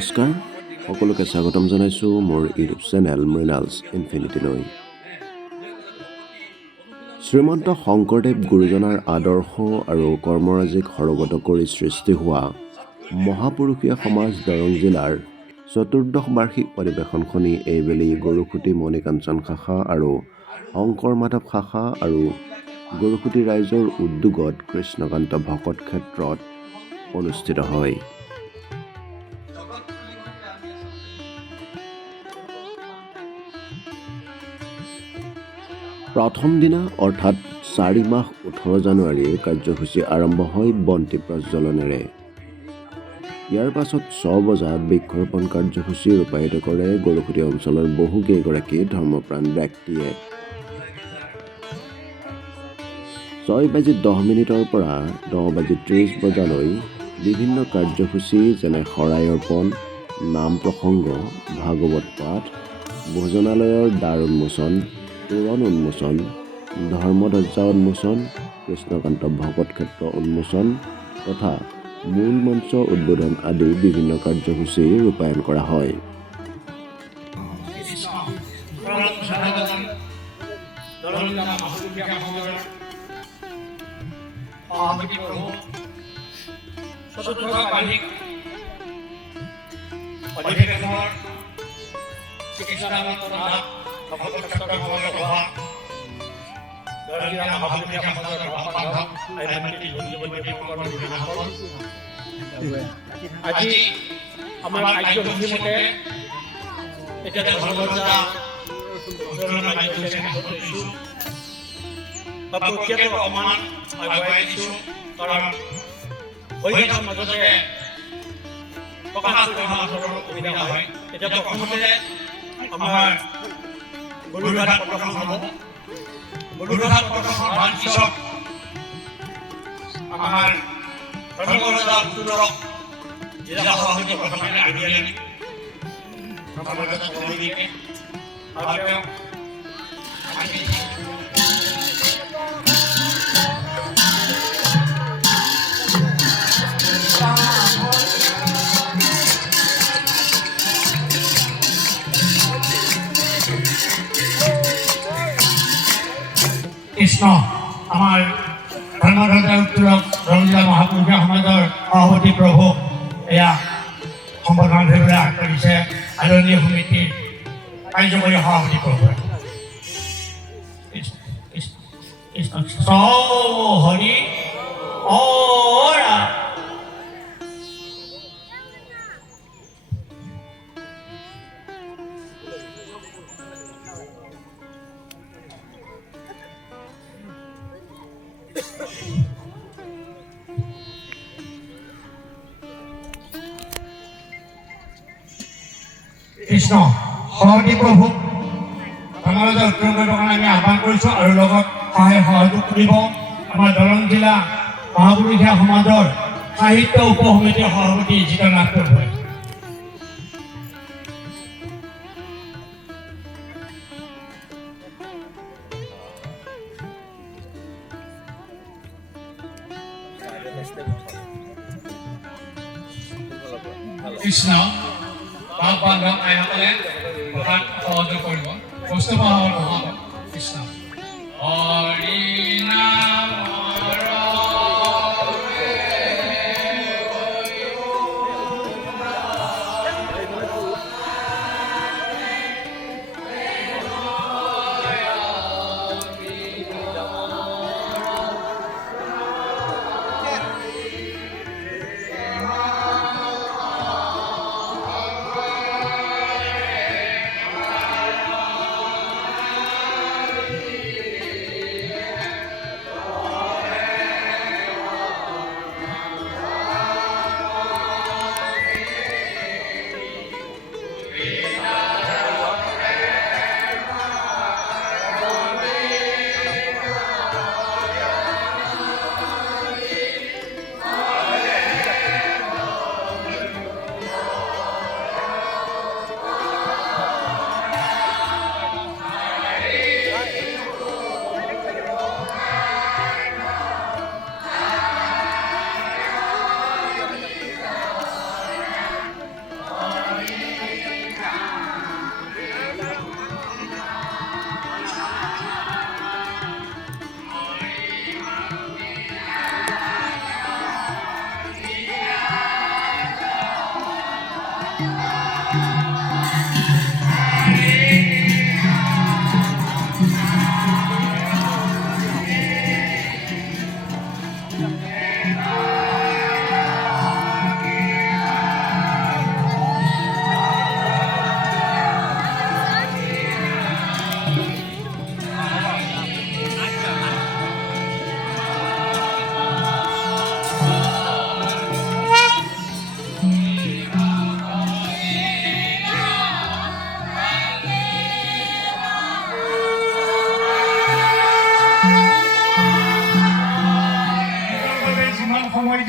নমস্কাৰ, সকলোকে স্বাগতম জনাইছোঁ মোৰ ইউটিউব চেনেল মৃণালছ ইনফিনিটিলৈ। শ্ৰীমন্ত শংকৰদেৱ গুৰুজনাৰ আদৰ্শ আৰু কৰ্মৰাজিক সৰগত কৰি সৃষ্টি হোৱা মহাপুৰুষীয়া সমাজ দৰং জিলাৰ চতুৰ্দশ বাৰ্ষিক অধিৱেশনখনি এইবেলি গৰুখুটি মণিকাঞ্চন শাখা আৰু শংকৰ মাধৱ শাখা আৰু গৰুখুটি ৰাইজৰ উদ্যোগত কৃষ্ণকান্ত ভকত ক্ষেত্ৰত অনুষ্ঠিত হয়। প্ৰথম দিনা অৰ্থাৎ 4 মাহ 18 জানুৱাৰীৰ কাৰ্যসূচী আৰম্ভ হয় বন্তি প্ৰজ্বলনেৰে। ইয়াৰ পাছত 6 বজাত বৃক্ষৰোপণ কাৰ্যসূচী ৰূপায়িত কৰে গৰুখুটি অঞ্চলৰ বহুকেইগৰাকী ধৰ্মপ্ৰাণ ব্যক্তিয়ে। 6:10 পৰা 10:30 বজালৈ বিভিন্ন কাৰ্যসূচী যেনে শৰাই অৰ্পণ, নাম প্ৰসংগ, ভাগৱত পাঠ, ভোজনালয়ৰ দ্বাৰ উন্মোচন, তোৰণ উন্মোচন, ধৰ্মধ্বজা উন্মোচন, কৃষ্ণকান্ত ভকত ক্ষেত্ৰ উন্মোচন তথা মূল মঞ্চ উদ্বোধন আদি বিভিন্ন কাৰ্যসূচী ৰূপায়ণ কৰা হয়। আজি আমাৰ কাৰ্যসূচী মতে এতিয়া ধৰ্মধ্বজা প্ৰক্ৰিয়াটো অকণমান আগুৱাই দিছোঁ, কাৰণ হৈ থকাৰ মাজতে প্ৰকাশ কৰিবলৈ অসুবিধা হয়। এতিয়া প্ৰথমতে আমাৰ গৰুঘাট প্ৰদৰ্শন হ'ব। গৰুঘাট প্ৰদৰ্শন হোৱাৰ পিছত আমাৰ ধৰ্মধ্বজা উত্তোলক জিলা সভাপতি প্ৰথমে আগিয়ে আনি ধৰ্মধ্বজা কমিটিকে আৰু তেওঁ কৃষ্ণ আমাৰ ধৰ্মধ্বজা উত্তোলক দৰং জিলা মহাপুৰুষীয়া সমাজৰ সভাপতি প্ৰভু এয়া সম্বৰ্ধনা ধৰিবলৈ আগবাঢ়িছে আদৰণীয় সমিতিৰ কাৰ্যকৰী সভাপতি প্ৰভুৱে। হৰি কৃষ্ণ সভাপতি প্ৰভুক ধৰ্মধ্বজা উত্তোলন কৰিবৰ কাৰণে আমি আহ্বান কৰিছোঁ আৰু লগত সহায় সহযোগ কৰিব আমাৰ দৰং জিলা মহাপুৰুষীয়া সমাজৰ সাহিত্য উপ সমিতিৰ সভাপতি জিতেন্দ্ৰ নাথ প্ৰভুৱে। কৃষ্ণ বান্ধৱ আইসকলে প্ৰধান সহযোগ কৰিব বস্তুবাহৰ নহ'ব। কৃষ্ণ হৰি নাম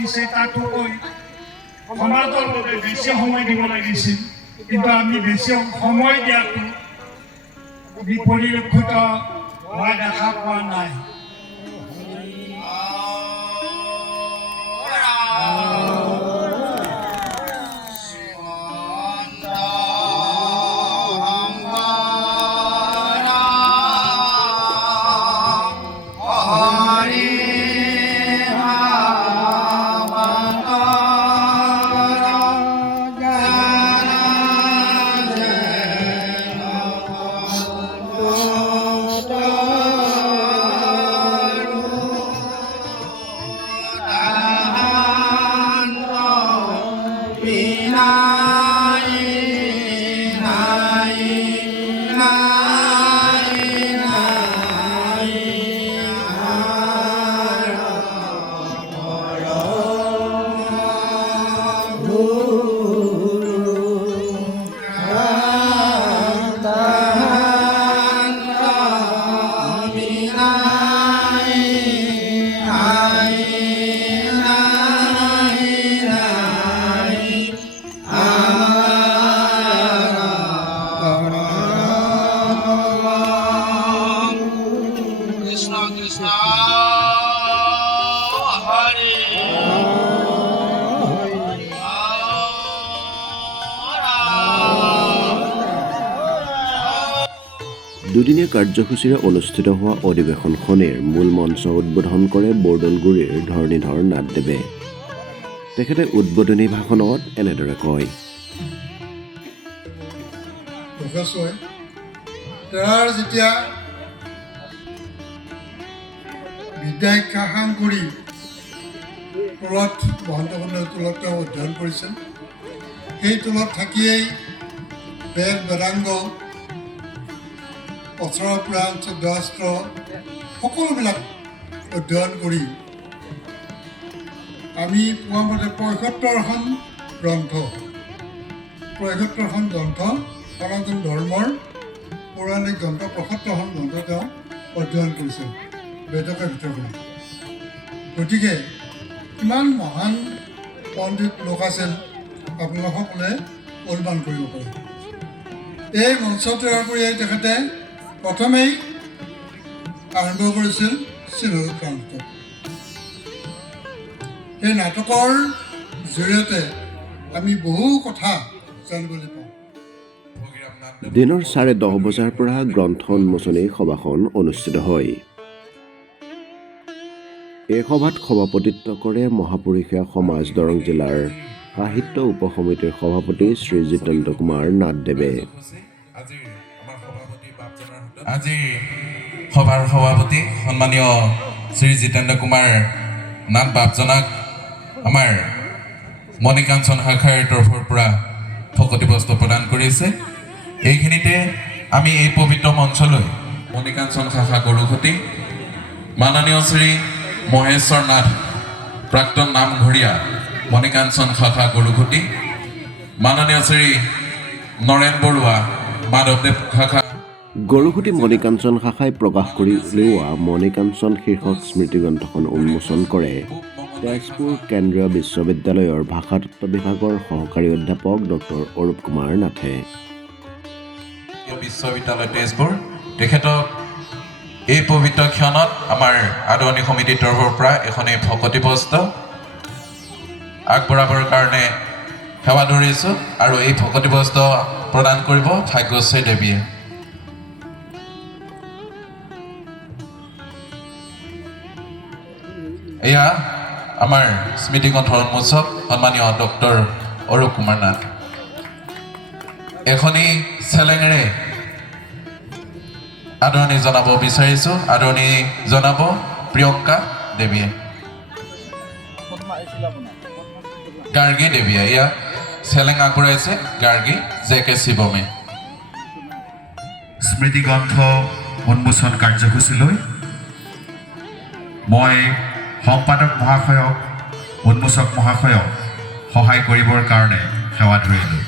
দিছে তাতোকৈ সমাজৰ বাবে বেছি সময় দিব লাগিছিল, কিন্তু আমি বেছি সময় দিয়াটো পৰিলক্ষিত হোৱা দেখা পোৱা নাই। দুদিনীয়া কাৰ্যসূচীৰে অনুষ্ঠিত হোৱা অধিৱেশনখনিৰ মূল মঞ্চ উদ্বোধন কৰে বৰদলগুৰিৰ ধৰণীধৰ নাথদেৱে। তেখেতে উদ্বোধনী ভাষণত এনেদৰে কয়। তাৰ যেতিয়া বিদ্যা শিক্ষা সাং কৰি টোলত মহন্তখণ্ডৰ টোলত তেওঁ অধ্যয়ন কৰিছিল। সেই টোলত থাকিয়েই বেদ বেদাংগ অস্ত্ৰ পুৰাণ চৌদ্ধাস্ত্ৰ সকলোবিলাক অধ্যয়ন কৰি আমি পোৱা মতে ৭৫খন গ্ৰন্থ সনাতন ধৰ্মৰ পৌৰাণিক গ্ৰন্থ ৭৫খন গ্ৰন্থ তেওঁ অধ্যয়ন কৰিছিল বেদকে ভিতৰ কৰি। গতিকে কিমান মহান পণ্ডিত লোক আছিল আপোনালোক সকলে অনুমান কৰিব পাৰে। এই মঞ্চ তৈয়াৰ কৰি তেখেতে প্ৰথমেই আৰম্ভ কৰিছিল শ্ৰীমদত নাটক। এই নাটকৰ জৰিয়তে আমি বহু কথা জানিবলৈ পাওঁ। দিনৰ 10:30 বজাৰ পৰা গ্ৰন্থ উন্মোচনী সভাখন অনুষ্ঠিত হয়। এই সভাত সভাপতিত্ব কৰে মহাপুৰুষীয়া সমাজ দৰং জিলাৰ সাহিত্য উপসমিতিৰ সভাপতি শ্ৰী জিতেন্দ্ৰ কুমাৰ নাথদেৱে। আজি সভাৰ সভাপতি সন্মানীয় শ্ৰী জিতেন্দ্ৰ কুমাৰ নাথ বাপজনাক আমাৰ মণিকাঞ্চন শাখাৰ তৰফৰ পৰা ভকতি বস্ত্ৰ প্ৰদান কৰিছে। এইখিনিতে আমি এই পবিত্ৰ মঞ্চলৈ মণিকাঞ্চন শাখা গৰুসতী মাননীয় শ্ৰী মহেশ্বৰ নাথ প্ৰাক্তন নামঘৰীয়া মণিকাঞ্চন শাখা গৰুসতী, মাননীয় শ্ৰী নৰেন বৰুৱা মাধৱদেৱ শাখা গৰুসুটি মণিকাঞ্চন শাখাই প্ৰকাশ কৰি উলিওৱা মণিকাঞ্চন শীৰ্ষক স্মৃতিগ্ৰন্থখন উন্মোচন কৰে তেজপুৰ কেন্দ্ৰীয় বিশ্ববিদ্যালয়ৰ ভাষাতত্ত্ব বিভাগৰ সহকাৰী অধ্যাপক ডক্টৰ অৰূপ কুমাৰ নাথে। বিশ্ববিদ্যালয় তেজপুৰ তেখেতক এই পবিত্ৰ ক্ষণত আমাৰ আদৰণি সমিতিৰ তৰফৰ পৰা এখন এই ভকতি বস্ত্ৰ আগবঢ়াবৰ কাৰণে সেৱা ধৰিছোঁ আৰু এই ভকতি বস্ত্ৰ প্ৰদান কৰিব ভাগ্যশ্ৰী দেৱীয়ে। এয়া আমাৰ স্মৃতিগ্ৰন্থৰ উন্মোচক সন্মানীয় ডক্টৰ অৰূপ কুমাৰ নাথ। এখনি চেলেঙেৰে আদৰণি জনাব বিচাৰিছোঁ। আদৰণি জনাব প্ৰিয়ংকা দেৱীয়ে, গাৰ্গী দেৱীয়ে। এয়া চেলেং আগবঢ়াইছে গাৰ্গী জে.কে. শিৱমে। স্মৃতিগ্ৰন্থ উন্মোচন কাৰ্যসূচীলৈ মই সম্পাদক মহাশয়ক উন্মোচক মহাশয়ক সহায় কৰিবৰ কাৰণে সেৱা ধৰিলোঁ।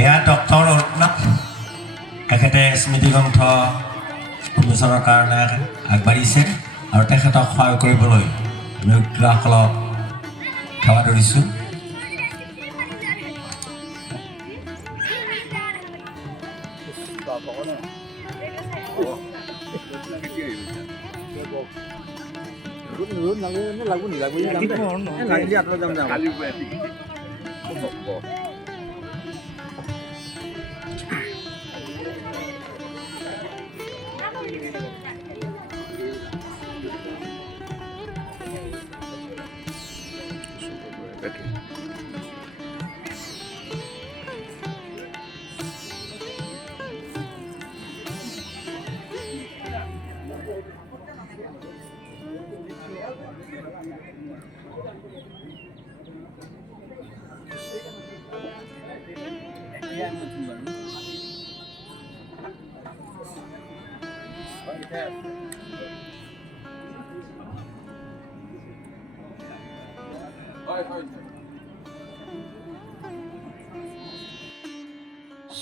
এয়া ডক্টৰ অৰূপ নাথ তেখেতে স্মৃতিগ্ৰন্থ উন্মোচনৰ কাৰণে আগবাঢ়িছে আৰু তেখেতক সহায় কৰিবলৈ আমি উদ্যোগীসকলক সেৱা ধৰিছোঁ।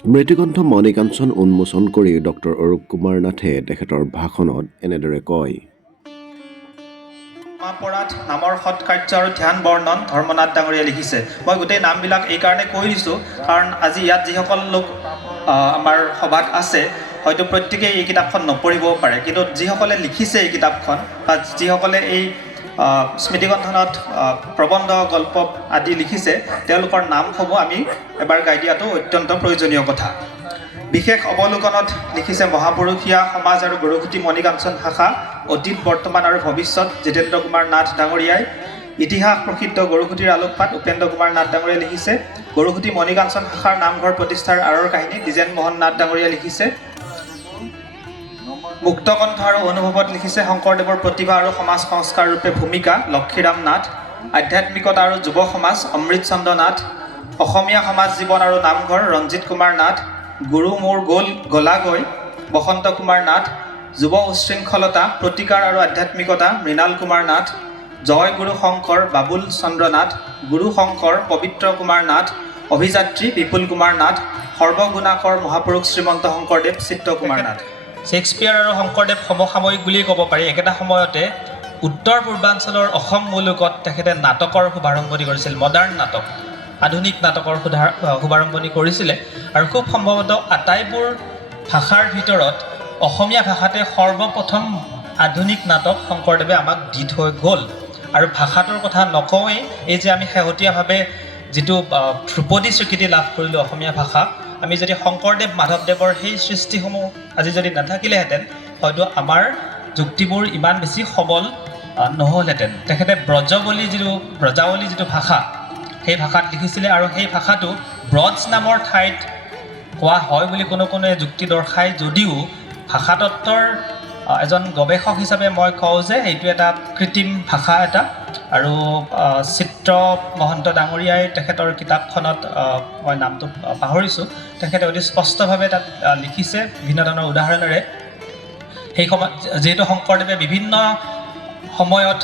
স্মৃতিগ্ৰন্থ মণিকাঞ্চন উন্মোচন কৰি ডক্টৰ অৰূপ কুমাৰ নাথে তেখেতৰ ভাষণত এনেদৰে কয়। মহাপৰাধ নামৰ সৎকাৰ্য আৰু ধ্যান বৰ্ণন ধৰ্মনাথ ডাঙৰীয়াই লিখিছে। মই গোটেই নামবিলাক এইকাৰণে কৈ দিছোঁ কাৰণ আজি ইয়াত যিসকল লোক আমাৰ সভাত আছে হয়তো প্ৰত্যেকেই এই কিতাপখন নপঢ়িবও পাৰে, কিন্তু যিসকলে লিখিছে এই কিতাপখন বা যিসকলে এই স্মৃতিগ্ৰন্থনত প্ৰবন্ধ গল্প আদি লিখিছে তেওঁলোকৰ নামসমূহ আমি এবাৰ গাই দিয়াটো অত্যন্ত প্ৰয়োজনীয় কথা। বিশেষ অৱলোকনত লিখিছে মহাপুৰুষীয়া সমাজ আৰু গৰুসুঁতি মণিকাঞ্চন শাখা অতীত বৰ্তমান আৰু ভৱিষ্যত জিতেন্দ্ৰ কুমাৰ নাথ ডাঙৰীয়াই। ইতিহাস প্ৰসিদ্ধ গৰুসুঁতিৰ আলোকপাত উপেন্দ্ৰ কুমাৰ নাথ ডাঙৰীয়াই লিখিছে। গৰুসুঁতি মণিকাঞ্চন শাখাৰ নামঘৰ প্ৰতিষ্ঠাৰ আঁৰৰ কাহিনী দ্বিজেন মোহন নাথ ডাঙৰীয়াই লিখিছে। মুক্তকণ্ঠ আৰু অনুভৱত লিখিছে শংকৰদেৱৰ প্ৰতিভা আৰু সমাজ সংস্কাৰ ৰূপে ভূমিকা লক্ষীৰাম নাথ। আধ্যাত্মিকতা আৰু যুৱ সমাজ অমৃতচন্দ্ৰ নাথ। অসমীয়া সমাজ জীৱন আৰু নামঘৰ ৰঞ্জিত কুমাৰ নাথ। গুৰু মোৰ গলাগৈ বসন্ত কুমাৰ নাথ। যুৱ উশৃংখলতা প্ৰতিকাৰ আৰু আধ্যাত্মিকতা মৃণাল কুমাৰ নাথ। জয় গুৰু শংকৰ বাবুল চন্দ্ৰ নাথ। গুৰু শংকৰ পবিত্ৰ কুমাৰ নাথ। অভিযাত্ৰী বিপুল কুমাৰ নাথ। সৰ্বগুণাকৰ মহাপুৰুষ শ্ৰীমন্ত শংকৰদেৱ চিত্ৰ কুমাৰ নাথ। শ্বেক্সপিয়াৰ আৰু শংকৰদেৱ সমসাময়িক বুলিয়েই ক'ব পাৰি। একেটা সময়তে উত্তৰ পূৰ্বাঞ্চলৰ অসম মুলুকত তেখেতে নাটকৰ শুভাৰম্ভণি কৰিছিল, মডাৰ্ণ নাটক, আধুনিক নাটকৰ শুভাৰম্ভণি কৰিছিলে। আৰু খুব সম্ভৱতঃ আটাইবোৰ ভাষাৰ ভিতৰত অসমীয়া ভাষাতে সৰ্বপ্ৰথম আধুনিক নাটক শংকৰদেৱে আমাক দি থৈ গ'ল। আৰু ভাষাটোৰ কথা নকওঁৱেই, এই যে আমি শেহতীয়াভাৱে যিটো ধ্ৰুপদী স্বীকৃতি লাভ কৰিলোঁ অসমীয়া ভাষা, আমি যদি শংকৰদেৱ মাধৱদেৱৰ সেই সৃষ্টিসমূহ আজি যদি নাথাকিলেহেঁতেন হয়তো আমাৰ যুক্তিবোৰ ইমান বেছি সবল নহ'লহেঁতেন। তেখেতে ব্ৰজাৱলী যিটো ভাষা সেই ভাষাত লিখিছিলে আৰু সেই ভাষাটো ব্ৰজ নামৰ ঠাইত কোৱা হয় বুলি কোনোৱে যুক্তি দৰ্শায় যদিও ভাষাতত্বৰ এজন গৱেষক হিচাপে মই কওঁ যে এইটো এটা কৃত্ৰিম ভাষা এটা। আৰু চিত্ৰ মহন্ত ডাঙৰীয়াই তেখেতৰ কিতাপখনত মই নামটো পাহৰিছোঁ, তেখেতে অতি স্পষ্টভাৱে তাত লিখিছে বিভিন্ন ধৰণৰ উদাহৰণেৰে। সেই সময়ত যিহেতু শংকৰদেৱে বিভিন্ন সময়ত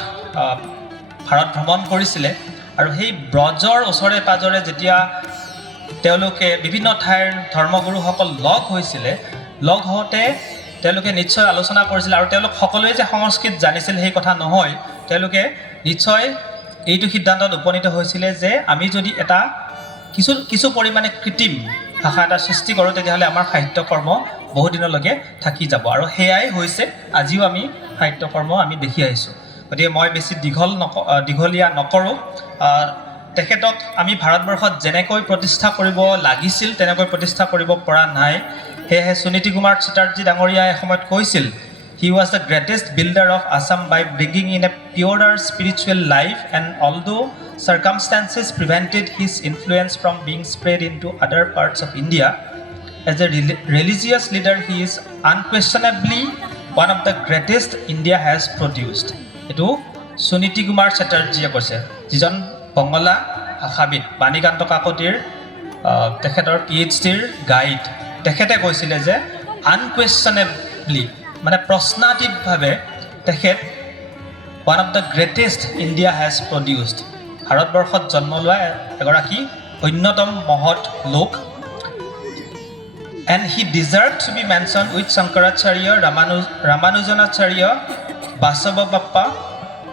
ভাৰত ভ্ৰমণ কৰিছিলে আৰু সেই ব্ৰজৰ ওচৰে পাজৰে যেতিয়া তেওঁলোকে বিভিন্ন ঠাইৰ ধৰ্মগুৰুসকল লগ হৈছিলে, লগ হওঁতে তেওঁলোকে নিশ্চয় আলোচনা কৰিছিল আৰু তেওঁলোক সকলোৱে যে সংস্কৃত জানিছিল সেই কথা নহয়। তেওঁলোকে নিশ্চয় এইটো সিদ্ধান্তত উপনীত হৈছিলে যে আমি যদি এটা কিছু পৰিমাণে কৃত্ৰিম ভাষা এটা সৃষ্টি কৰোঁ তেতিয়াহ'লে আমাৰ সাহিত্যকৰ্ম বহুদিনলৈকে থাকি যাব। আৰু সেয়াই হৈছে আজিও আমি সাহিত্যকৰ্ম আমি দেখি আহিছোঁ। গতিকে মই বেছি দীঘলীয়া নকৰোঁ। তেখেতক আমি ভাৰতবৰ্ষত যেনেকৈ প্ৰতিষ্ঠা কৰিব লাগিছিল তেনেকৈ প্ৰতিষ্ঠা কৰিব পৰা নাই। সেয়েহে সুনীতি কুমাৰ চেটাৰ্জী ডাঙৰীয়াই এসময়ত কৈছিল, He was the greatest builder of Assam by bringing in a purer spiritual life, and although circumstances prevented his influence from being spread into other parts of India, as a religious leader he is unquestionably one of the greatest India has produced. এইটো সুনীতি কুমাৰ চেটাৰ্জীয়ে কৈছে, যিজন বঙলা ভাষাবিদ, বাণীকান্ত কাকতিৰ তেখেতৰ PhDৰ guide. তেখেতে কৈছিলে যে আনকুৱেশ্যনেবলি মানে প্ৰশ্নাতীতভাৱে তেখেত one of the greatest India has produced, ভাৰতবৰ্ষত জন্ম লোৱা এগৰাকী অন্যতম মহৎ লোক। and he deserved to be mentioned with Shankaracharya, Ramanujanacharya, Basava Bappa,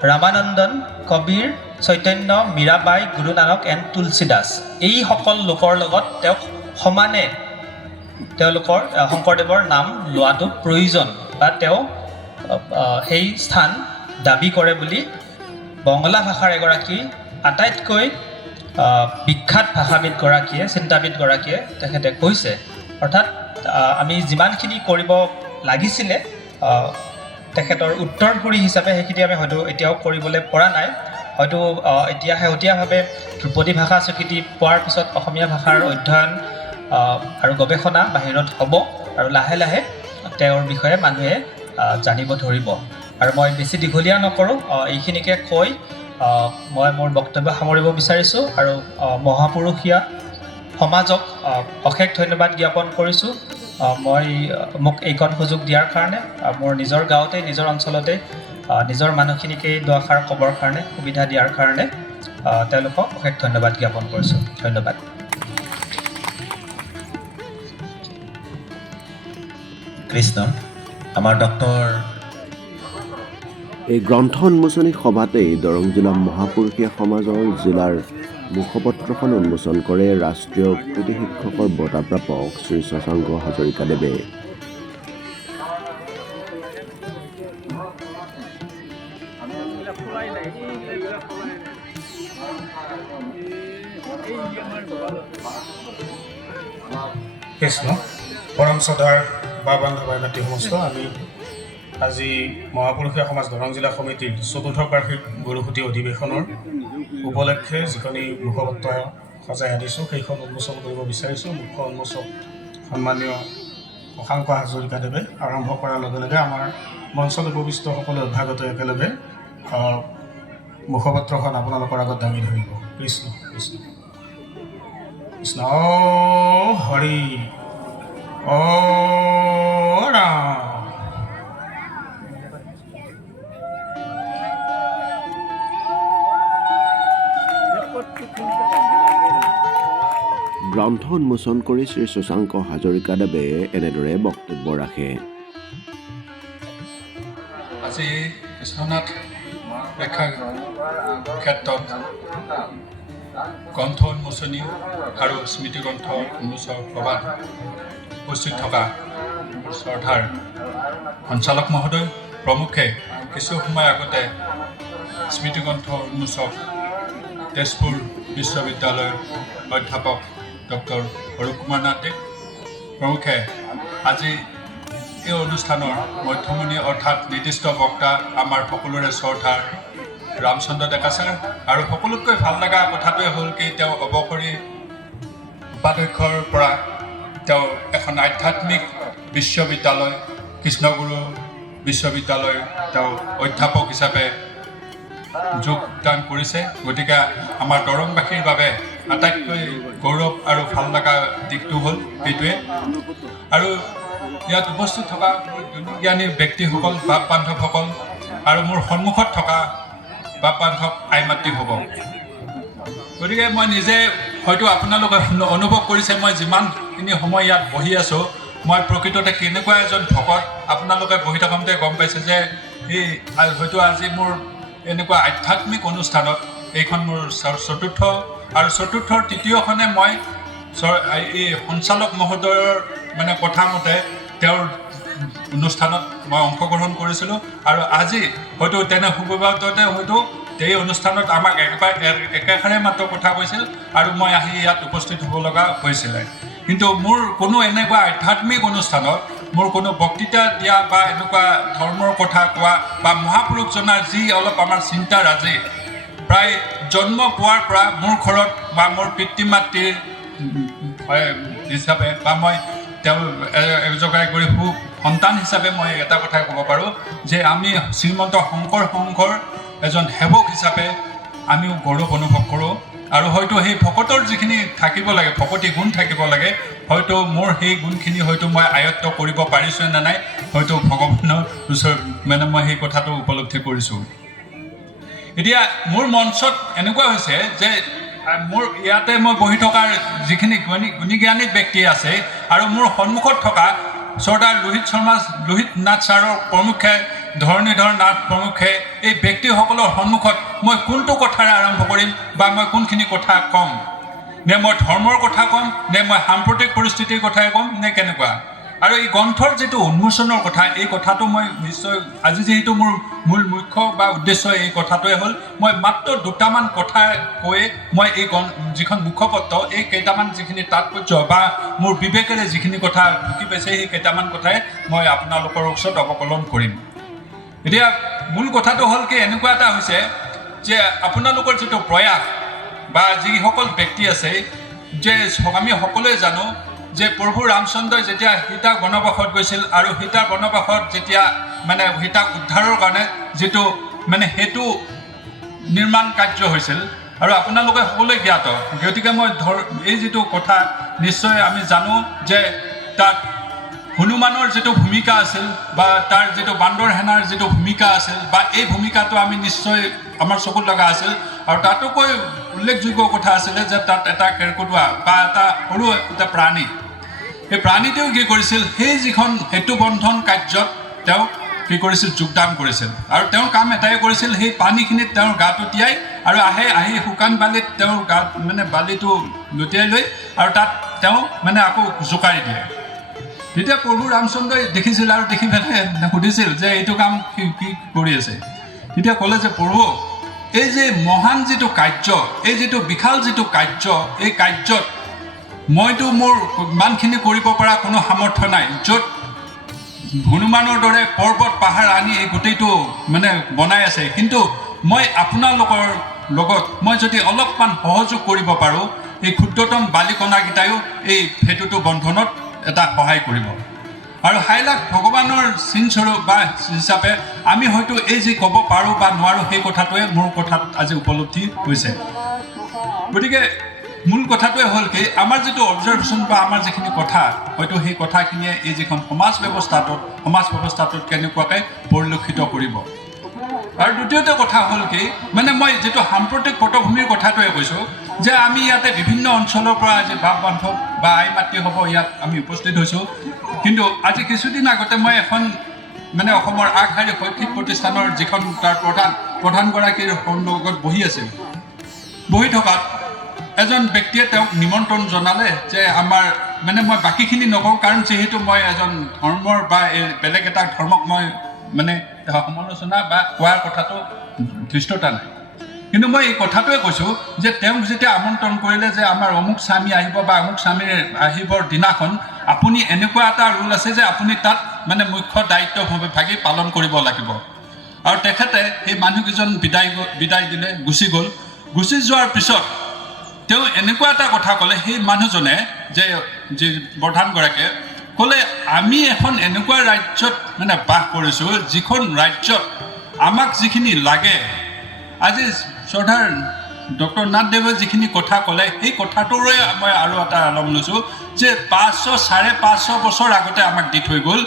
Ramanandan, Kabir, Chaitanya, Mirabai, Guru Nanak and Tulsidas. এই সকল লোকৰ লগত তেওঁক সমানে তেওঁলোকৰ শংকৰদেৱৰ নাম লোৱাটো প্ৰয়োজন বা তেওঁ সেই স্থান দাবী কৰে বুলি বঙলা ভাষাৰ এগৰাকী আটাইতকৈ বিখ্যাত ভাষাবিদগৰাকীয়ে চিন্তাবিদগৰাকীয়ে তেখেতে কৈছে। অৰ্থাৎ আমি যিমানখিনি কৰিব লাগিছিলে তেখেতৰ উত্তৰসূৰী হিচাপে সেইখিনি আমি হয়তো এতিয়াও কৰিবলৈ পৰা নাই। হয়তো এতিয়া শেহতীয়াভাৱে ধ্ৰুপদী ভাষা স্বীকৃতি পোৱাৰ পিছত অসমীয়া ভাষাৰ অধ্যয়ন আৰু গৱেষণা বাহিৰত হ'ব আৰু লাহে লাহে তেওঁৰ বিষয়ে মানুহে জানিব ধৰিব। আৰু মই বেছি দীঘলীয়া নকৰোঁ, এইখিনিকে কৈ মই মোৰ বক্তব্য সামৰিব বিচাৰিছোঁ আৰু মহাপুৰুষীয়া সমাজক অশেষ ধন্যবাদ জ্ঞাপন কৰিছোঁ। মোক এইকণ সুযোগ দিয়াৰ কাৰণে, মোৰ নিজৰ গাঁৱতে নিজৰ অঞ্চলতে নিজৰ মানুহখিনিকে দুআষাৰ ক'বৰ কাৰণে সুবিধা দিয়াৰ কাৰণে তেওঁলোকক অশেষ ধন্যবাদ জ্ঞাপন কৰিছোঁ। ধন্যবাদ। কৃষ্ণ আমাৰ ডক্টৰ এই গ্ৰন্থ উন্মোচনী সভাতেই দৰং জিলা মহাপুৰুষীয়া সমাজৰ জিলাৰ মুখপত্ৰখন উন্মোচন কৰে ৰাষ্ট্ৰীয় কৃতি শিক্ষকৰ বঁটা প্ৰাপক শ্ৰী শশাংক হাজৰিকাদেৱে। কৃষ্ণ পৰম শ্ৰদ্ধাৰ বা বান্ধৱ ভাতৃ সমস্ত, আমি আজি মহাপুৰুষীয়া সমাজ দৰং জিলা সমিতিৰ ৪ৰ্থ বাৰ্ষিক গুৰুসুতি অধিৱেশনৰ উপলক্ষে যিখনি মুখপত্ৰ সজাই আনিছোঁ সেইখন উন্মোচন কৰিব বিচাৰিছোঁ। মুখ্য উন্মোচক সন্মানীয় শশাংক হাজৰিকাদেৱে আৰম্ভ কৰাৰ লগে লগে আমাৰ মঞ্চত উপবিষ্ট সকলো অভ্যাগত একেলগে মুখপত্ৰখন আপোনালোকৰ আগত দাঙি ধৰিব। কৃষ্ণ কৃষ্ণ কৃষ্ণ হৰি ৰাম। গ্ৰন্থ উন্মোচন কৰি শ্ৰী শশাংক হাজৰিকাদেৱে এনেদৰে বক্তব্য ৰাখে। আজি বিশ্বনাথ প্ৰেক্ষাৰ ক্ষেত্ৰত গ্ৰন্থ উন্মোচনী আৰু স্মৃতি গ্ৰন্থ উন্মোচন সভাত উপস্থিত থকা শ্ৰদ্ধাৰ সঞ্চালক মহোদয় প্ৰমুখে কিছু সময় আগতে স্মৃতি গ্ৰন্থ উন্মোচক তেজপুৰ বিশ্ববিদ্যালয়ৰ অধ্যাপক ডক্টৰ অৰূপ কুমাৰ নাথ প্ৰমুখে আজি এই অনুষ্ঠানৰ মধ্যমণি অৰ্থাৎ নিৰ্দিষ্ট বক্তা আমাৰ সকলোৰে শ্ৰদ্ধাৰ ৰামচন্দ্ৰ ডেকা ছাৰ, আৰু সকলোতকৈ ভাল লগা কথাটোৱে হ'ল কি তেওঁ অৱসৰী উপাধ্যক্ষৰ পৰা তেওঁ এখন আধ্যাত্মিক বিশ্ববিদ্যালয় কৃষ্ণগুৰু বিশ্ববিদ্যালয়ৰ তেওঁ অধ্যাপক হিচাপে যোগদান কৰিছে। গতিকে আমাৰ দৰংবাসীৰ বাবে আটাইতকৈ গৌৰৱ আৰু ভাল লগা দিশটো হ'ল এইটোৱে। আৰু ইয়াত উপস্থিত থকা মোৰ জ্ঞানী ব্যক্তিসকল, বাপ বান্ধৱসকল আৰু মোৰ সন্মুখত থকা বাপ বান্ধৱ আই মাতৃসকল, গতিকে মই নিজে হয়তো আপোনালোকে অনুভৱ কৰিছে মই যিমানখিনি সময় ইয়াত বহি আছোঁ মই প্ৰকৃততে কেনেকুৱা এজন ভকত আপোনালোকে বহি থাকোঁতে গম পাইছে যে এই হয়তো আজি মোৰ এনেকুৱা আধ্যাত্মিক অনুষ্ঠানত এইখন মোৰ চতুৰ্থ আৰু চতুৰ্থৰ তৃতীয়খনে মই এই সঞ্চালক মহোদয়ৰ মানে কথামতে তেওঁৰ অনুষ্ঠানত মই অংশগ্ৰহণ কৰিছিলোঁ। আৰু আজি হয়তো তেনে সুবিধাতে হয়তো এই অনুষ্ঠানত আমাক একেষাৰে মাত্ৰ কথা কৈছিল আৰু মই আহি ইয়াত উপস্থিত হ'ব লগা হৈছিলে। কিন্তু মোৰ কোনো এনেকুৱা আধ্যাত্মিক অনুষ্ঠানত মোৰ কোনো বক্তৃতা দিয়া বা এনেকুৱা ধৰ্মৰ কথা কোৱা বা মহাপুৰুষজনাৰ যি অলপ আমাৰ চিন্তাৰাজি প্ৰায় জন্ম পোৱাৰ পৰা মোৰ ঘৰত বা মোৰ পিতৃ মাতৃৰ হিচাপে বা মই তেওঁ এগৰাকী সন্তান হিচাপে মই এটা কথাই ক'ব পাৰোঁ যে আমি শ্ৰীমন্ত শংকৰ সংঘৰ এজন সেৱক হিচাপে আমিও গৌৰৱ অনুভৱ কৰোঁ। আৰু হয়তো সেই ভকতৰ যিখিনি থাকিব লাগে, ভকতি গুণ থাকিব লাগে, হয়তো মোৰ সেই গুণখিনি হয়তো মই আয়ত্ব কৰিব পাৰিছোঁ নে নাই হয়তো ভগৱানৰ ওচৰত মানে মই সেই কথাটো উপলব্ধি কৰিছোঁ। এতিয়া মোৰ মঞ্চত এনেকুৱা হৈছে যে মোৰ ইয়াতে মই বহি থকাৰ যিখিনি গুণীজ্ঞানী ব্যক্তি আছে আৰু মোৰ সন্মুখত থকা চৰ্দাৰ লোহিত নাথ ছাৰৰ প্ৰমুখ্যে ধৰণীধৰ নাথ প্ৰমুখ্যে এই ব্যক্তিসকলৰ সন্মুখত মই কোনটো কথাৰে আৰম্ভ কৰিম বা মই কোনখিনি কথা ক'ম, নে মই ধৰ্মৰ কথা ক'ম, নে মই সাম্প্ৰতিক পৰিস্থিতিৰ কথাই ক'ম, নে কেনেকুৱা। আৰু এই গ্ৰন্থৰ যিটো উন্মোচনৰ কথা, এই কথাটো মই নিশ্চয় আজি যিহেতু মোৰ মূল মুখ্য বা উদ্দেশ্য এই কথাটোৱে হ'ল মই মাত্ৰ দুটামান কথা কৈ মই এই যিখন মুখপত্ৰ এই কেইটামান যিখিনি তাৎপৰ্য বা মোৰ বিবেকেৰে যিখিনি কথা ঢুকি পাইছে সেই কেইটামান কথাই মই আপোনালোকৰ ওচৰত অৱকলন কৰিম। এতিয়া মূল কথাটো হ'ল কি এনেকুৱা এটা হৈছে যে আপোনালোকৰ যিটো প্ৰয়াস বা যিসকল ব্যক্তি আছে যে আমি সকলোৱে জানো যে প্ৰভু ৰামচন্দ্ৰই যেতিয়া সীতাক বনবাসত গৈছিল আৰু সীতাৰ বনবাসত যেতিয়া মানে সীতাক উদ্ধাৰৰ কাৰণে যিটো মানে সেতু নিৰ্মাণ কাৰ্য হৈছিল আৰু আপোনালোকে সকলোৱে জ্ঞাত। গতিকে মই এই যিটো কথা নিশ্চয় আমি জানো যে তাত হনুমানৰ যিটো ভূমিকা আছিল বা তাৰ যিটো বান্দৰ সেনাৰ যিটো ভূমিকা আছিল বা এই ভূমিকাটো আমি নিশ্চয় আমাৰ চকুত লগা আছিল। আৰু তাতোকৈ উল্লেখযোগ্য কথা আছিলে যে তাত এটা কেৰ্কেটুৱা বা এটা সৰু এটা প্ৰাণী, সেই প্ৰাণীটোও কি কৰিছিল, সেই যিখন সেতু বন্ধন কাৰ্যত তেওঁ কি কৰিছিল, যোগদান কৰিছিল। আৰু তেওঁৰ কাম এটাই কৰিছিল, সেই পানীখিনিত তেওঁৰ গাটো তিয়াই আৰু আহি শুকান বালিত তেওঁৰ গাত মানে বালিটো লুটিয়াই লৈ আৰু তাত তেওঁ মানে আকৌ জোকাৰি দিয়ে। তেতিয়া প্ৰভু ৰামচন্দ্ৰই দেখিছিল আৰু দেখি পেলাই সুধিছিল যে এইটো কাম কি কৰি আছে। তেতিয়া ক'লে যে প্ৰভু, এই যে মহান যিটো কাৰ্য, এই যিটো বিশাল যিটো কাৰ্য, এই কাৰ্যত মইতো মোৰ ইমানখিনি কৰিব পৰা কোনো সামৰ্থ্য নাই। য'ত হনুমানৰ দৰে পৰ্বত পাহাৰ আনি এই গোটেইটো মানে বনাই আছে, কিন্তু মই আপোনালোকৰ লগত মই যদি অলপমান সহযোগ কৰিব পাৰোঁ, এই ক্ষুদ্ৰতম বালিকণাকেইটাইও এই সেতুটো বন্ধনত এটা সহায় কৰিব। আৰু হাইলাক ভগৱানৰ চিনস্বৰূপ বা হিচাপে আমি হয়তো এই যি ক'ব পাৰোঁ বা নোৱাৰোঁ সেই কথাটোৱে মোৰ কথাত আজি উপলব্ধি হৈছে। গতিকে মূল কথাটোৱে হ'ল কি, আমাৰ যিটো অবজাৰ্ভেশ্যন বা আমাৰ যিখিনি কথা হয়তো সেই কথাখিনিয়ে এই যিখন সমাজ ব্যৱস্থাটোত কেনেকুৱাকৈ পৰিলক্ষিত কৰিব। আৰু দ্বিতীয়টো কথা হ'ল কি, মানে মই যিটো সাম্প্ৰতিক পটভূমিৰ কথাটোৱে কৈছোঁ যে আমি ইয়াতে বিভিন্ন অঞ্চলৰ পৰা আজি বাপ বান্ধৱ বা আই মাতৃ হ'ব ইয়াত আমি উপস্থিত হৈছোঁ। কিন্তু আজি কিছুদিন আগতে মই এখন মানে অসমৰ আগশাৰীৰ শৈক্ষিক প্ৰতিষ্ঠানৰ যিখন তাৰ প্ৰধানগৰাকীৰ লগত বহি আছিল। বহি থকাত এজন ব্যক্তিয়ে তেওঁক নিমন্ত্ৰণ জনালে যে আমাৰ মানে মই বাকীখিনি নকওঁ, কাৰণ যিহেতু মই এজন ধৰ্মৰ বা বেলেগ এটা ধৰ্মক মই মানে সমালোচনা বা কোৱাৰ কথাটো ধৃষ্টতা নাই। কিন্তু মই এই কথাটোৱে কৈছোঁ যে তেওঁক যেতিয়া আমন্ত্ৰণ কৰিলে যে আমাৰ অমুক স্বামী আহিব বা অমুক স্বামীৰ আহিবৰ দিনাখন আপুনি এনেকুৱা এটা ৰুল আছে যে আপুনি তাত মানে মুখ্য দায়িত্বভাগী পালন কৰিব লাগিব। আৰু তেখেতে সেই মানুহকেইজন বিদায় দিলে, গুচি গ'ল। গুচি যোৱাৰ পিছত তেওঁ এনেকুৱা এটা কথা ক'লে, সেই মানুহজনে যে প্ৰধানগৰাকীয়ে ক'লে, আমি এখন এনেকুৱা ৰাজ্যত মানে বাস কৰিছোঁ যিখন ৰাজ্যত আমাক যিখিনি লাগে, আজি শ্ৰদ্ধাৰ ডক্টৰ নাথদেৱে যিখিনি কথা ক'লে সেই কথাটোৰে মই আৰু এটা আলম লৈছোঁ যে 500-550 বছৰ আগতে আমাক দি থৈ গ'ল।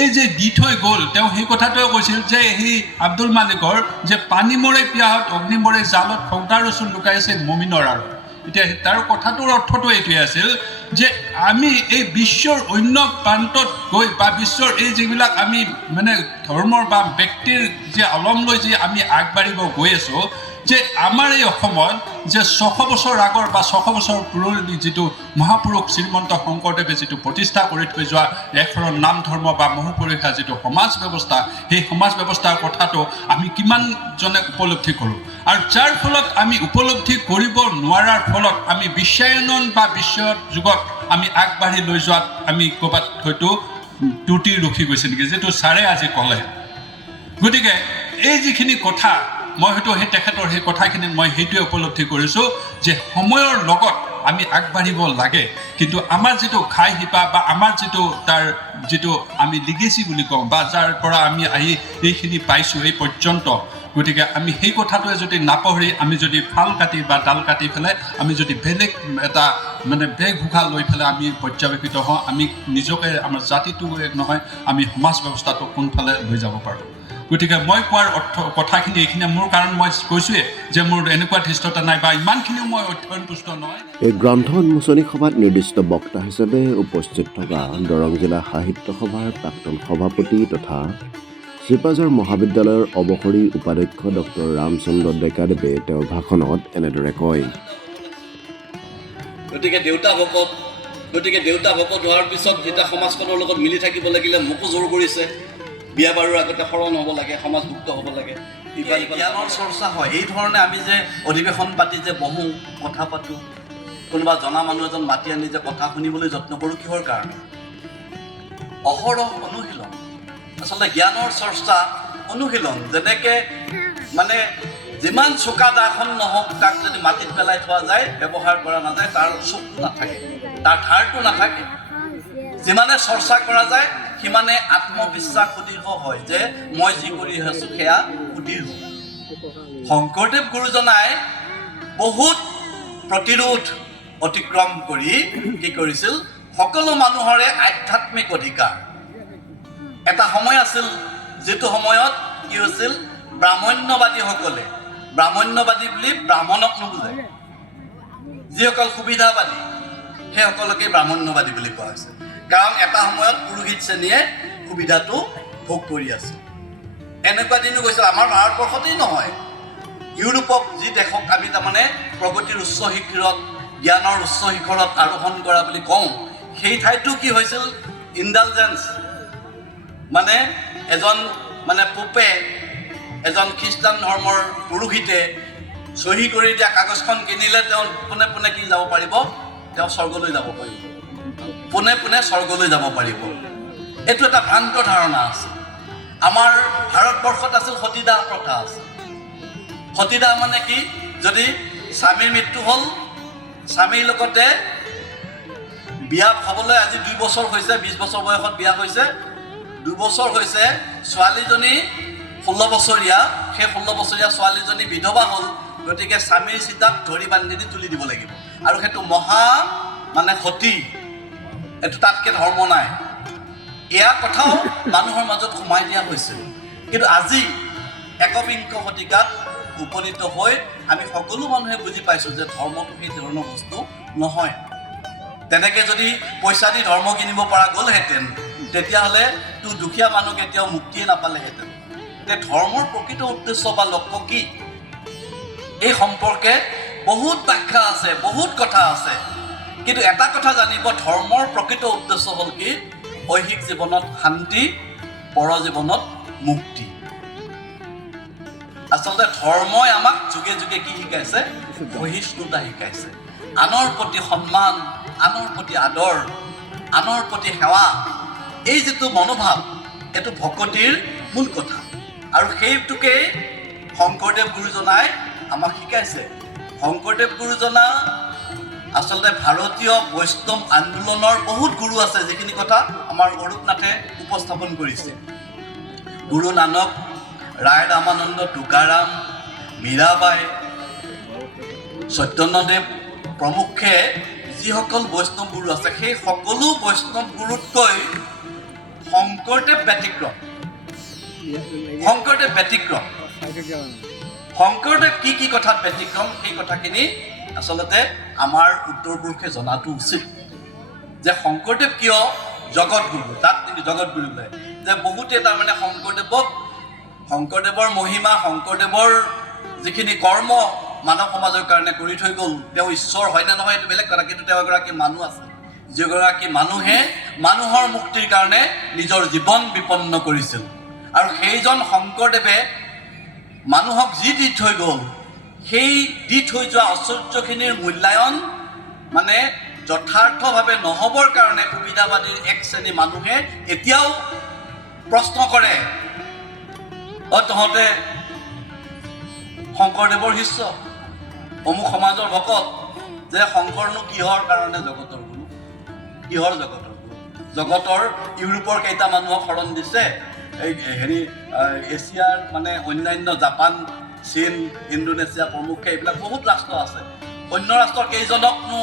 এই যে দি থৈ গ'ল, তেওঁ সেই কথাটোৱে কৈছিল যে সেই আব্দুল মালিকৰ যে পানী মৰে পিয়াহত অগ্নি মৰে জালত সৌদা ৰচুল লুকাইছে মমিনৰ আৰু। এতিয়া তাৰ কথাটোৰ অৰ্থটো এইটোৱে আছিল যে আমি এই বিশ্বৰ অন্য প্ৰান্তত গৈ বা বিশ্বৰ এই যিবিলাক আমি মানে ধৰ্মৰ বা ব্যক্তিৰ যে আলম লৈ যে আমি আগবাঢ়িব গৈ আছোঁ, যে আমাৰ এই অসমত যে 600 বছৰ আগৰ বা 600 বছৰ পুৰণি যিটো মহাপুৰুষ শ্ৰীমন্ত শংকৰদেৱে যিটো প্ৰতিষ্ঠা কৰি থৈ যোৱা এখন নাম ধৰ্ম বা মহাপুৰুষা যিটো সমাজ ব্যৱস্থা, সেই সমাজ ব্যৱস্থাৰ কথাটো আমি কিমানজনে উপলব্ধি কৰোঁ। আৰু যাৰ ফলত আমি উপলব্ধি কৰিব নোৱাৰাৰ ফলত আমি বিশ্বায়ন বা বিশ্ব যুগত আমি আগবাঢ়ি লৈ যোৱাত আমি ক'ৰবাত হয়তো ত্ৰুটি ৰখি গৈছে নেকি, যিটো ছাৰে আজি ক'লে। গতিকে এই যিখিনি কথা মই হয়তো সেই তেখেতৰ সেই কথাখিনিত মই সেইটোৱে উপলব্ধি কৰিছোঁ যে সময়ৰ লগত আমি আগবাঢ়িব লাগে, কিন্তু আমাৰ যিটো খাই শিপা বা আমাৰ তাৰ যিটো আমি লিগেচি বুলি কওঁ বা যাৰ পৰা আমি আহি এইখিনি পাইছোঁ এই পৰ্যন্ত, গতিকে আমি সেই কথাটোৱে যদি নাপাহৰি আমি যদি ফাল কাটি বা ডাল কাটি পেলাই আমি যদি বেলেগ এটা মানে বেশভূষা লৈ পেলাই আমি পৰ্যবেক্ষিত হওঁ, আমি নিজকে আমাৰ জাতিটো নহয় আমি সমাজ ব্যৱস্থাটো কোনফালে লৈ যাব পাৰোঁ। গতিকে মই কোৱাৰ কথাখিনি এইখিনি মোৰ কাৰণ মই কৈছোঁৱে যে মোৰ এনেকুৱা ধৃষ্টতা নাই বা ইমানখিনিও মই অধ্যয়ন পুষ্ট নহয়। এই গ্ৰন্থ উন্মোচনী সভাত নিৰ্দিষ্ট বক্তা হিচাপে উপস্থিত থকা দৰং জিলা সাহিত্য সভাৰ প্ৰাক্তন সভাপতি তথা শিপাঝাৰ মহাবিদ্যালয়ৰ অৱসৰী উপাধ্যক্ষ ডক্টৰ ৰামচন্দ্ৰ ডেকাদেৱে তেওঁৰ ভাষণত এনেদৰে কয়। গতিকে দেউতা ভকত হোৱাৰ পিছত যেতিয়া সমাজখনৰ লগত মিলি থাকিব লাগিলে মোকো জোৰ কৰিছে, বিয়া বাৰুৰ আগতে শৰণ হ'ব লাগে, সমাজভুক্ত হ'ব লাগে, জ্ঞানৰ চৰ্চা হয়। এই ধৰণে আমি যে অধিৱেশন পাতি যে বহোঁ, কথা পাতোঁ, কোনোবা জনা মানুহ এজন মাতি আনি যে কথা শুনিবলৈ যত্ন কৰোঁ, কিহৰ কাৰণে? অহৰহ অনুশীলন, আচলতে জ্ঞানৰ চৰ্চা অনুশীলন। যেনেকৈ মানে যিমান চোকা দাখন নহওক, তাক যদি মাটিত পেলাই থোৱা যায়, ব্যৱহাৰ কৰা নাযায়, তাৰ চুকটো নাথাকে, তাৰ ধাৰটো নাথাকে। যিমানে চৰ্চা কৰা যায় সিমানে আত্মবিশ্বাস সুদৃঢ় হয় যে মই যি কৰি আছোঁ সেয়া সুদৃঢ়। শংকৰদেৱ গুৰুজনাই বহুত প্ৰতিৰোধ অতিক্ৰম কৰি কি কৰিছিল? সকলো মানুহৰে আধ্যাত্মিক অধিকাৰ। এটা সময় আছিল যিটো সময়ত কি হৈছিল? ব্ৰাহ্মণ্যবাদীসকলে, ব্ৰাহ্মণ্যবাদী বুলি ব্ৰাহ্মণক নুবুজায়, যিসকল সুবিধাবাদী সেইসকলকে ব্ৰাহ্মণ্যবাদী বুলি কোৱা হৈছে। কাৰণ এটা সময়ত পুৰোহিত শ্ৰেণীয়ে সুবিধাটো ভোগ কৰি আছে। এনেকুৱা দিনো গৈছিল, আমাৰ ভাৰতবৰ্ষতেই নহয়, ইউৰোপক যি দেশক আমি তাৰমানে প্ৰগতিৰ উচ্চ শিখৰত, জ্ঞানৰ উচ্চ শিখৰত আৰোহণ কৰা বুলি কওঁ, সেই ঠাইতো কি হৈছিল? ইণ্ডালজেঞ্চ, মানে এজন পোপে, এজন খ্ৰীষ্টান ধৰ্মৰ পুৰোহিতে চহী কৰি দিয়া কাগজখন কিনিলে তেওঁ পোনে পোনে কি যাব পাৰিব? তেওঁ স্বৰ্গলৈ যাব পাৰিব, পোনে পোনে স্বৰ্গলৈ যাব পাৰিব। এইটো এটা ভ্ৰান্ত ধাৰণা আছে। আমাৰ ভাৰতবৰ্ষত আছিল সতীদাহ প্ৰথা আছে। সতীদাহ মানে কি? যদি স্বামীৰ মৃত্যু হ'ল, স্বামীৰ লগতে বিয়া হ'বলৈ আজি 2 বছৰ হৈছে, 20 বছৰ বয়সত বিয়া হৈছে, 2 বছৰ হৈছে, ছোৱালীজনী 16 বছৰীয়া, সেই 16 বছৰীয়া ছোৱালীজনী বিধৱা হ'ল, গতিকে স্বামীৰ চিতাত ধৰি বান্ধি দি তুলি দিব লাগিব। আৰু সেইটো মহা সতী, এইটো তাতকৈ ধৰ্ম নাই। এয়া কথাও মানুহৰ মাজত সোমাই দিয়া হৈছিল। কিন্তু আজি একবিংশ শতিকাত উপনীত হৈ আমি সকলো মানুহে বুজি পাইছোঁ যে ধৰ্মটো সেই ধৰণৰ বস্তু নহয়। তেনেকৈ যদি পইচা দি ধৰ্ম কিনিব পৰা গ'লহেঁতেন, তেতিয়াহ'লে দুখীয়া মানুহ কেতিয়াও মুক্তিয়ে নাপালেহেঁতেন। যে ধৰ্মৰ প্ৰকৃত উদ্দেশ্য বা লক্ষ্য কি, এই সম্পৰ্কে বহুত ব্যাখ্যা আছে, বহুত কথা আছে। কিন্তু এটা কথা জানিব, ধৰ্মৰ প্ৰকৃত উদ্দেশ্য হ'ল কি? ঐহিক জীৱনত শান্তি, পৰ জীৱনত মুক্তি। আচলতে ধৰ্মই আমাক যুগে যুগে কি শিকাইছে? সহিষ্ণুতা শিকাইছে, আনৰ প্ৰতি সন্মান, আনৰ প্ৰতি আদৰ, আনৰ প্ৰতি সেৱা। এই যিটো মনোভাৱ, এইটো ভকতিৰ মূল কথা। আৰু সেইটোকেই শংকৰদেৱ গুৰুজনাই আমাক শিকাইছে। শংকৰদেৱ গুৰুজনা আচলতে ভাৰতীয় বৈষ্ণৱ আন্দোলনৰ বহুত গুৰু আছে, যিখিনি কথা আমাৰ অৰূপনাথে উপস্থাপন কৰিছে। গুৰু নানক, ৰায় ৰামানন্দ, তুকাৰাম, মীৰাবাই, চৈতন্যদেৱ প্ৰমুখ্যে যিসকল বৈষ্ণৱ গুৰু আছে, সেই সকলো বৈষ্ণৱ গুৰুতকৈ শংকৰদেৱ ব্যতিক্ৰম। শংকৰদেৱ ব্যতিক্ৰম। শংকৰদেৱ কি কথাত ব্যতিক্ৰম, সেই কথাখিনি আচলতে আমাৰ উত্তৰ পুৰুষে জনাটো উচিত। যে শংকৰদেৱ কিয় জগতগুৰু, তাক জগতগুৰু বোলে। যে বহুতে তাৰমানে শংকৰদেৱৰ মহিমা, শংকৰদেৱৰ যিখিনি কৰ্ম মানৱ সমাজৰ কাৰণে কৰি থৈ গ'ল, তেওঁ ঈশ্বৰ হয় নে নহয় এইটো বেলেগ কথা, কিন্তু তেওঁ এগৰাকী মানুহ আছে, যিগৰাকী মানুহে মানুহৰ মুক্তিৰ কাৰণে নিজৰ জীৱন বিপন্ন কৰিছিল। আৰু সেইজন শংকৰদেৱে মানুহক যি দি থৈ গ'ল, সেই দি থৈ যোৱা ঐশ্বৰ্যখিনিৰ মূল্যায়ন যথাৰ্থভাৱে নহ'বৰ কাৰণে সুবিধাবাদীৰ এক শ্ৰেণী মানুহে এতিয়াও প্ৰশ্ন কৰে, তহঁতে শংকৰদেৱৰ শিষ্য, অমুক সমাজৰ ভকত, যে শংকৰনো কিহৰ কাৰণে জগতৰ গুৰু? কিহৰ জগতৰ গুৰু? জগতৰ ইউৰোপৰ কেইটা মানুহক শৰণ দিছে, এই এছিয়াৰ অন্যান্য জাপান, চীন, ইণ্ডোনেছিয়া প্ৰমুখ্যে এইবিলাক বহুত ৰাষ্ট্ৰ আছে। অন্য ৰাষ্ট্ৰৰ কেইজনকনো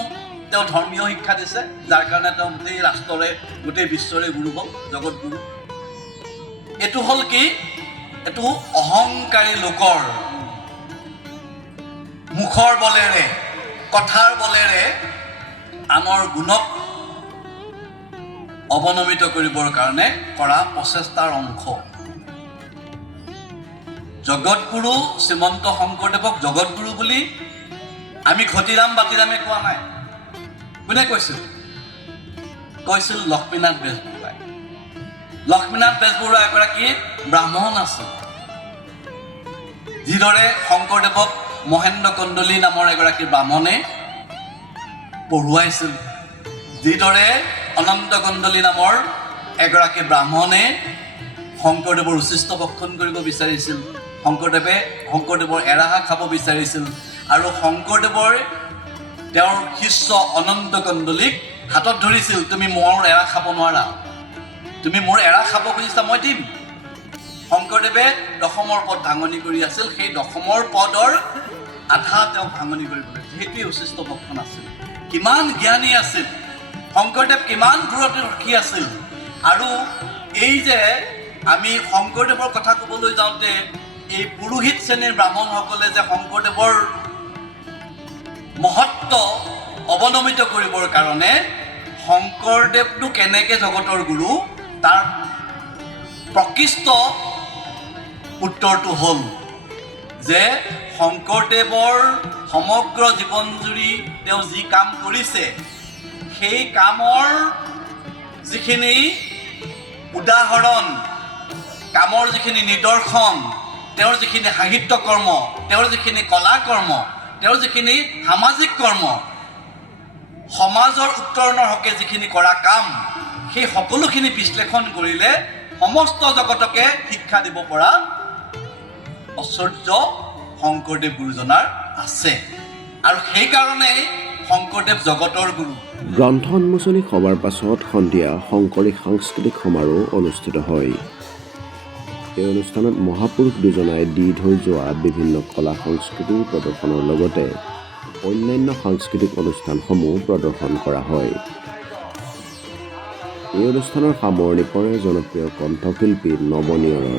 তেওঁ ধৰ্মীয় শিক্ষা দিছে, যাৰ কাৰণে তেওঁ গোটেই ৰাষ্ট্ৰৰে, গোটেই বিশ্বৰে গুৰু হ'ল, জগতগুৰু। এইটো হ'ল কি? এইটো অহংকাৰী লোকৰ মুখৰ বলেৰে কথাৰ বলেৰে আনৰ গুণক অৱনমিত কৰিবৰ কাৰণে কৰা প্ৰচেষ্টাৰ অংশ। জগতগুৰু শ্ৰীমন্ত শংকৰদেৱক জগতগুৰু বুলি আমি ঘটিৰাম বাতিৰামে কোৱা নাই। কোনে কৈছিল? কৈছিল লক্ষ্মীনাথ বেজবৰুৱাই। লক্ষ্মীনাথ বেজবৰুৱা এগৰাকী ব্ৰাহ্মণ আছিল, যিদৰে শংকৰদেৱক মহেন্দ্ৰ কন্দলী নামৰ এগৰাকী ব্ৰাহ্মণে পঢ়ুৱাইছিল, যিদৰে অনন্ত কন্দলী নামৰ এগৰাকী ব্ৰাহ্মণে শংকৰদেৱৰ উচিষ্ট ভক্ষণ কৰিব বিচাৰিছিল, শংকৰদেৱৰ এৰাহা খাব বিচাৰিছিল, আৰু শংকৰদেৱৰ তেওঁৰ শিষ্য অনন্ত কন্দলীক হাতত ধৰিছিল, তুমি মোৰ এৰা খাব নোৱাৰা, তুমি মোৰ এৰা খাব খুজিছা মই দিম। শংকৰদেৱে দশমৰ পদ ভাঙনি কৰি আছিল, সেই দশমৰ পদৰ আধা তেওঁক ভাঙনি কৰিব লাগিছিল। সেইটোৱেই উচিষ্ট ভক্ষণ আছিল। কিমান জ্ঞানী আছিল শংকৰদেৱ, কিমান দূৰদৰ্শী আছিল। আৰু এই যে আমি শংকৰদেৱৰ কথা ক'বলৈ যাওঁতে এই পুৰোহিত শ্ৰেণীৰ ব্ৰাহ্মণসকলে যে শংকৰদেৱৰ মহত্ব অৱনমিত কৰিবৰ কাৰণে শংকৰদেৱটো কেনেকৈ জগতৰ গুৰু, তাৰ প্ৰকৃষ্ট উত্তৰটো হ'ল যে শংকৰদেৱৰ সমগ্ৰ জীৱনজুৰি তেওঁ যি কাম কৰিছে, সেই কামৰ যিখিনি উদাহৰণ, কামৰ যিখিনি নিদৰ্শন, তেওঁৰ যিখিনি সাহিত্য কৰ্ম, তেওঁৰ যিখিনি কলা কৰ্ম, তেওঁৰ যিখিনি সামাজিক কৰ্ম, সমাজৰ উত্তৰণৰ হকে যিখিনি কৰা কাম, সেই সকলোখিনি বিশ্লেষণ কৰিলে সমস্ত জগতকে শিক্ষা দিব পৰা ঐশ্বৰ্য শংকৰদেৱ গুৰুজনাৰ আছে। আৰু সেইকাৰণেই শংকৰদেৱ জগতৰ গুৰু। গ্ৰন্থ উন্মোচনী সভাৰ পাছত সন্ধিয়া শংকৰী সাংস্কৃতিক সমাৰোহ অনুষ্ঠিত হয়। এই অনুষ্ঠানত মহাপুৰুষ দুজনাই দি থৈ যোৱা বিভিন্ন কলা সংস্কৃতিৰ প্ৰদৰ্শনৰ লগতে অন্যান্য সাংস্কৃতিক অনুষ্ঠানসমূহ প্ৰদৰ্শন কৰা হয়। এই অনুষ্ঠানৰ সামৰণি পৰে জনপ্ৰিয় কণ্ঠশিল্পী নৱনীয়ৰৰ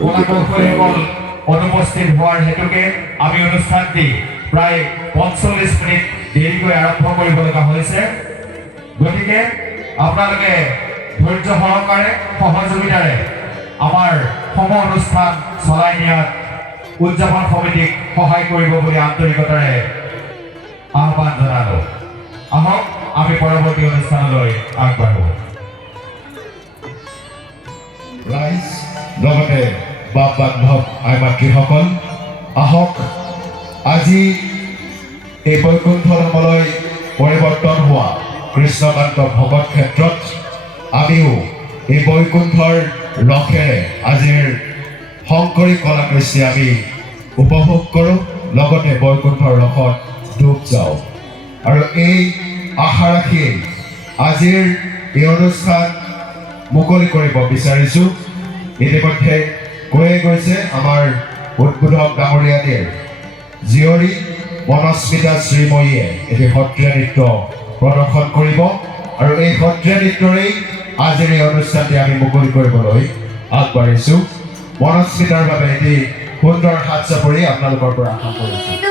অনুপস্থিত হোৱাৰ হেতুকে আমি অনুষ্ঠানটি প্ৰায় ৪৫ মিনিট দেৰিকৈ আৰম্ভ কৰিব লগা হৈছে। গতিকে আপোনালোকে ধৈৰ্য সহকাৰে সহযোগিতাৰে আমাৰ সম অনুষ্ঠান চলাই নিয়াত উদযাপন সমিতিক সহায় কৰিব বুলি আন্তৰিকতাৰে আহ্বান জনালোঁ। আহক আমি পৰৱৰ্তী অনুষ্ঠানলৈ আগবাঢ়ো। ৰাইজ লগতে বাপ বান্ধৱ আই মাতৃসকল, আহক আজি এই বৈকুণ্ঠ ধামলৈ পৰিৱৰ্তন হোৱা কৃষ্ণকান্ত ভকত ক্ষেত্ৰত আমিও এই বৈকুণ্ঠৰ ৰসেৰে আজিৰ শংকৰী কলাকৃষ্টি আমি উপভোগ কৰোঁ, লগতে বৈকুণ্ঠৰ ৰসত ডুব যাওঁ। আৰু এই আশা ৰাখিয়েই আজিৰ এই অনুষ্ঠান মুকলি কৰিব বিচাৰিছোঁ। ইতিমধ্যে কৈয়ে গৈছে আমাৰ উদ্বোধক ডাঙৰীয়াটিৰ জীয়ৰী মনস্মিতা শ্ৰীময়ীয়ে এটি সত্ৰীয়া নৃত্য প্ৰদৰ্শন কৰিব, আৰু এই সত্ৰীয়া নৃত্যৰেই আজিৰ এই অনুষ্ঠানটি আমি মুকলি কৰিবলৈ আগবাঢ়িছোঁ। মনস্মিতাৰ বাবে এটি সুন্দৰ হাত চাপৰি আপোনালোকৰ পৰা আশা কৰিছোঁ।